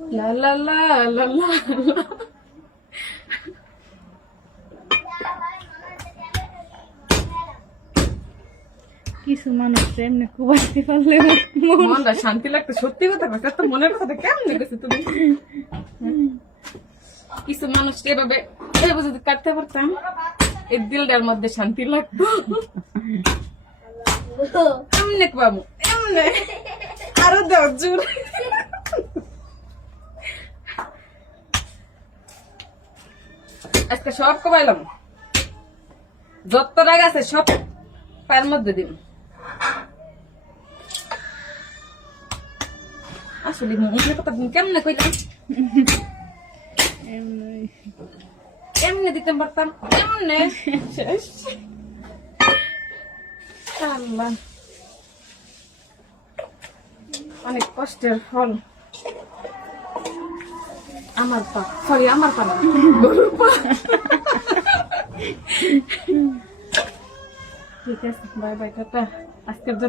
লা লা লা লা লা লা। কিছু মানুষ এমনি কুবাইতে পারলে মনটা শান্তি লাগতো। সত্যি কথা কইছ, তো মনের কথা কেমনে কইছো তুমি? কিছু মানুষ এভাবে এভাবে যদি কাটতে পারতাম, এই দিলটার মধ্যে শান্তি লাগতো। এমনে পাবো, এমনে আরো দেও জোর। আজকে সব কমাইলাম, যত রাগ আছে সব পায়ের মধ্যে দিন। আসলে মনের কথা কেমনে কইলাম, এমনি এমনি দিতে পারতাম, এমনে শেষ। আল্লাহ, অনেক কষ্টের ফল। আমার পা, সরি আমার পা না, গরুর পা। ঠিক আছে, বাই বাই, টাটা আজকের জন্য।